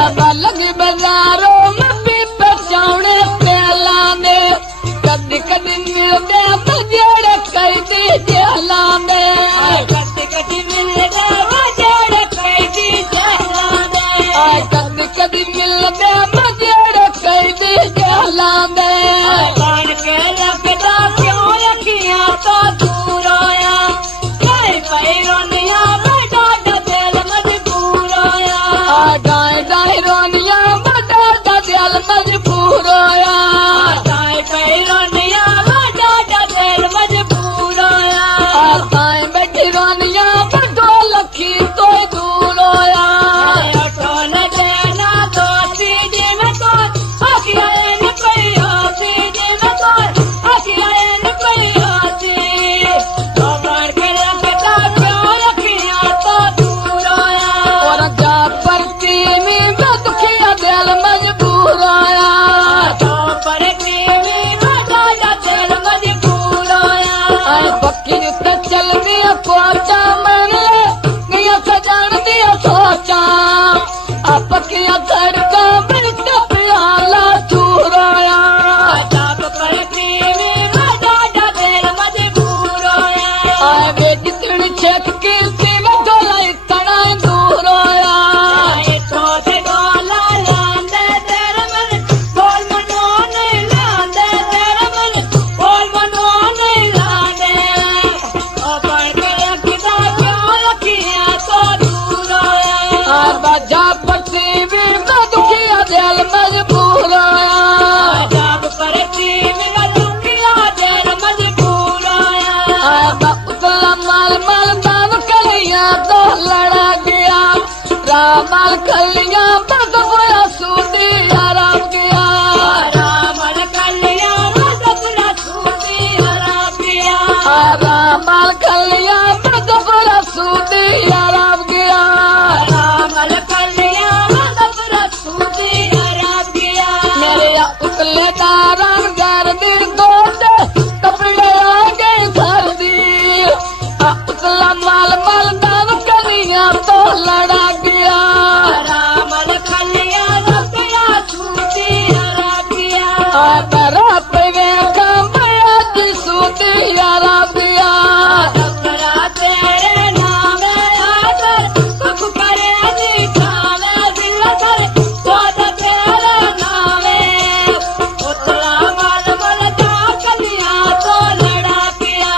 लगी बाजारों में भी पचाने प्याला ने कदी कदी मिलते मजेड़ कैदी जेला में कदी कदी मिलते मजेड़ कैदी जेला में कदी कदी मिलते मजेड़ कैदी जेला में कान के लगता क्यों अखियां तो दूर आया पैरोनिया बड़ा दिल मजबूर आया गाय गाय रोनिया बड़ा दिल मजबूर आया गाय पैरोनिया बड़ा दिल मजबूर आया गाय बैठी रोनिया बड़ो लखी तो दूर आया ऑटो न देना दोस्ती जी में तो आखिया न कोई होती जी में तो आखिया न कोई होती तो बार के लगता क्यों रखिया तो दूर आया और जा परती में दुखिया दिल मजबूर आया तो परती में दिल मजबूर आया बकरी तो चल गया पोचा मैंने गया सजान दिया सोचा आप किया धड़का बनता प्याला चूर आया जब परती में दिल मजबूर आया वे जितनी छेक की सीमा डोला इतना दूर आया तो से डोला लांदे तेरे मन बोल मनो नहीं लांदे तेरे मन बोल मनो नहीं लांदे ओ पर के किदा क्यों रखिया तो दूर आया बाजा पड़ती भी दुखिया दिल मजबूर आया जब परती में दुखिया दिल मजबूर आया उतला माल माल दाम कलिया तो लड़ा गया रामाल कलिया बद बुरा सूदी हराम गया रामाल कलिया बद बुरा सूदी हराम गया रामाल कलिया बद बुरा सूदी हराम गया रामाल कलिया बद बुरा सूदी हराम गया मेरे उतले दारान गर्दी दोस्त कपड़े आगे सर्दी उतला माल माल दाम कलिया तो लड़ा गया रामाल कलिया रखिया सूदी हराम गया बरा पे गया कमया की सूदी हराम गया डबरा तेरे नाम आकर कुछ करे जी खाने बिल्ला कर तो तेरे नाम उतला माल माल जा कलिया तो लड़ा गया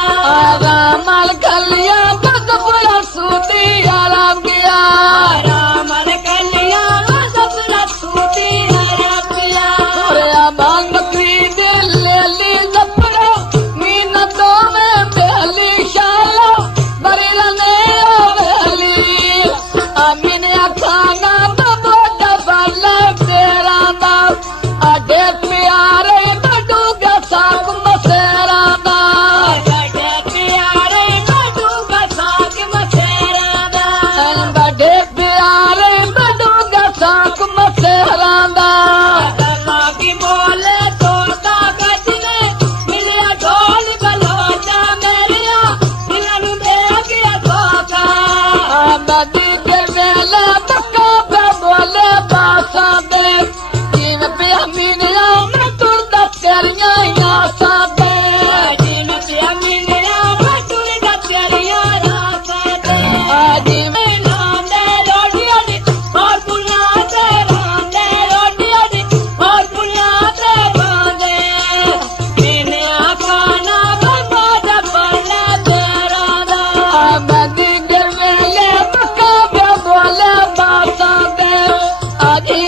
रामाल कलिया बद बुरा सूदी हराम गया रामाल कलिया बद बुरा सूदी हराम गया और बांग खरीद ले ली जपरा मीना तो में बेली शाला बरेला ने बेली अमीन खाना बबो दबला तेरा दा अडे प्यारे बडूगा साग मसेरा दा अडे प्यारे बडूगा साग मसेरा दा बड़े प्यारे बडूगा साग मसेरा दा की बोले तोता गजने मिलिया ढोल गलोचा मेरिया मिलन दे गया धोखा बदी के बेला बक्का पे बोले बासा दे जीव पे मिलिया मैं तुरदा तेरिया आसा दे जीव पे मिलिया मैं तुरदा तेरिया आसा दे आजी में नाम दे रोटिया दी और पुना दे बांधे रोटिया दी और पुना दे बांधे मैंने खाना बना दबला तेरा दा बदी के बेले बक्का पे बोले बासा दे आजी